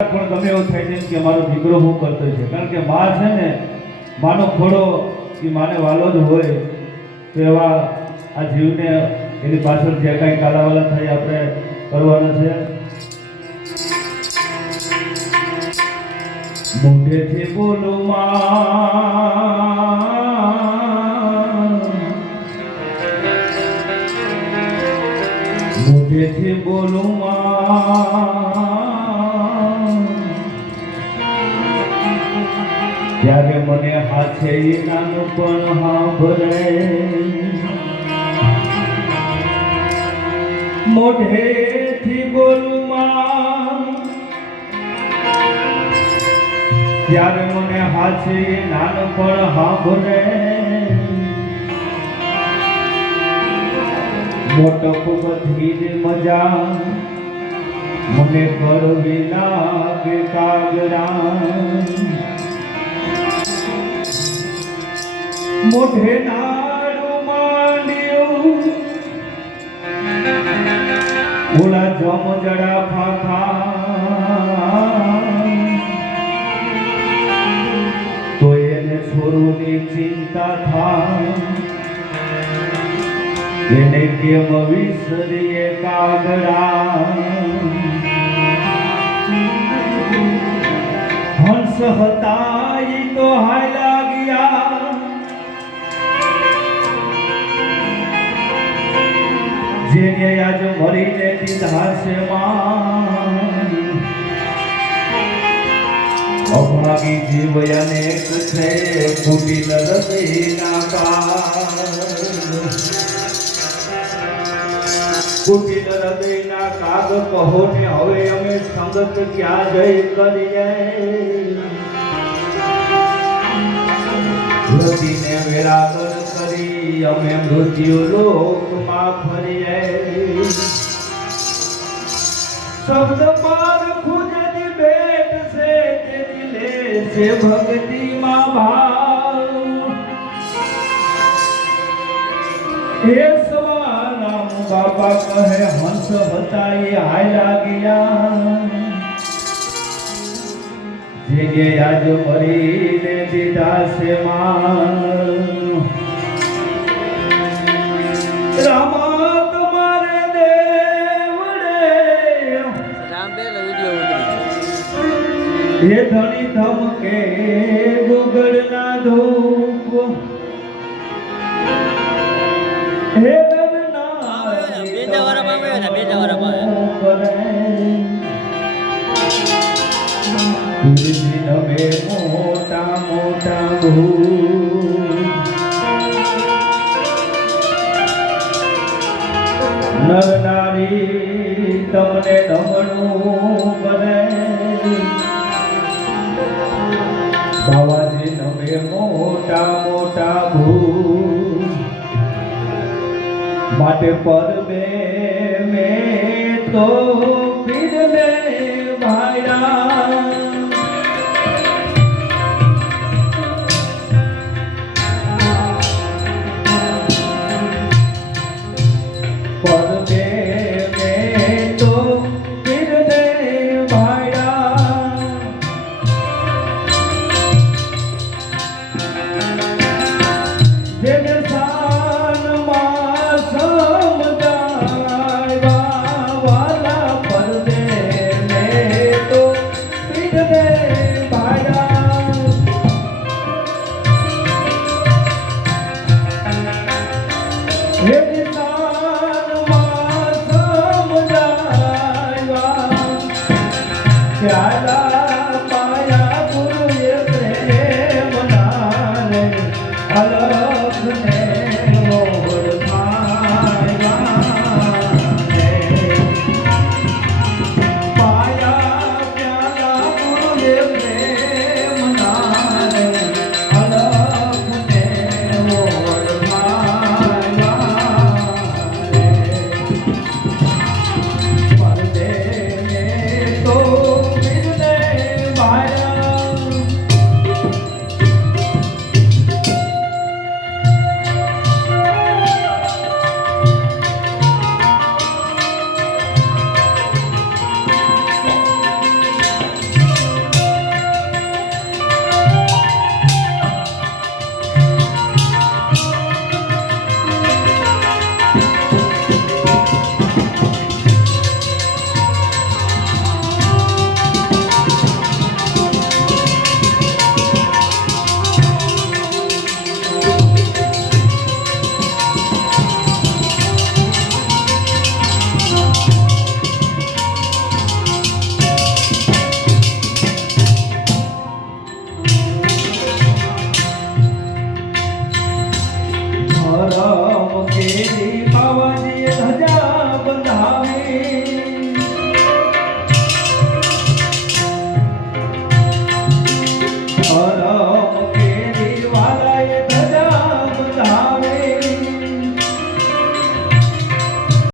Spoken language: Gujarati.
પણ ગમે એવું થાય છે કે મારો દીકરો હું કરતો છે, કારણ કે માં છે ને, માનો ખોડો એ માને વાલો જ હોય. તો એવા આ જીવને એની પાછળ જે કાંઈ કાલાવાલા થાય આપણે કરવાના છે. મોઢેથી બોલું માં, મોઢેથી બોલું માં, ત્યારે મને હાથે નાનું પણ સાંભળે. મોઢેથી બોલું માં, ત્યારે મને હાથે નાનું પણ સાંભળે. મોટો બધી મજા મને કરવી લાગે કાગરા. મોઢે નાડું માંડ્યું ઓલા જમજડા ફાફા, તો એને છોરુની ચિંતા થાય. એને કેમ વિસરીએ કાગડા. હંસ હતા ઈ તો હાલ્યા ગયા, જેને આજ મરીને દીધા છે માં. અભાગી જીવયાને છે કુટિલ હૃદયના કાગ. કુટિલ હૃદયના કાગ કહો ને હવે અમે સંગત ક્યાં જઈ કરીએ. મૃત્યુને વેરાગર કરી અમે મૃત્યુ લોકમાં ફરીએ. શબ્દ પર ખુદની ભેટ છે તે દિલે છે ભક્તિમાં ભાવ. હે સવારામ બાપા કહે હંસ હતા એ હાલ્યા ગયા, જેને આજ મરીને દીધા છે માં. રામા તમારે દેવડે એ ધણી ધમકે ગુગળના ધૂપ. હે નવે મોટા મોટા ભૂત. નર નારી તમને નમણું કરે. બાવાજી નવે મોટા મોટા ભૂત. માટે પરમે મેં તો પીરને ભાયા. Yeah.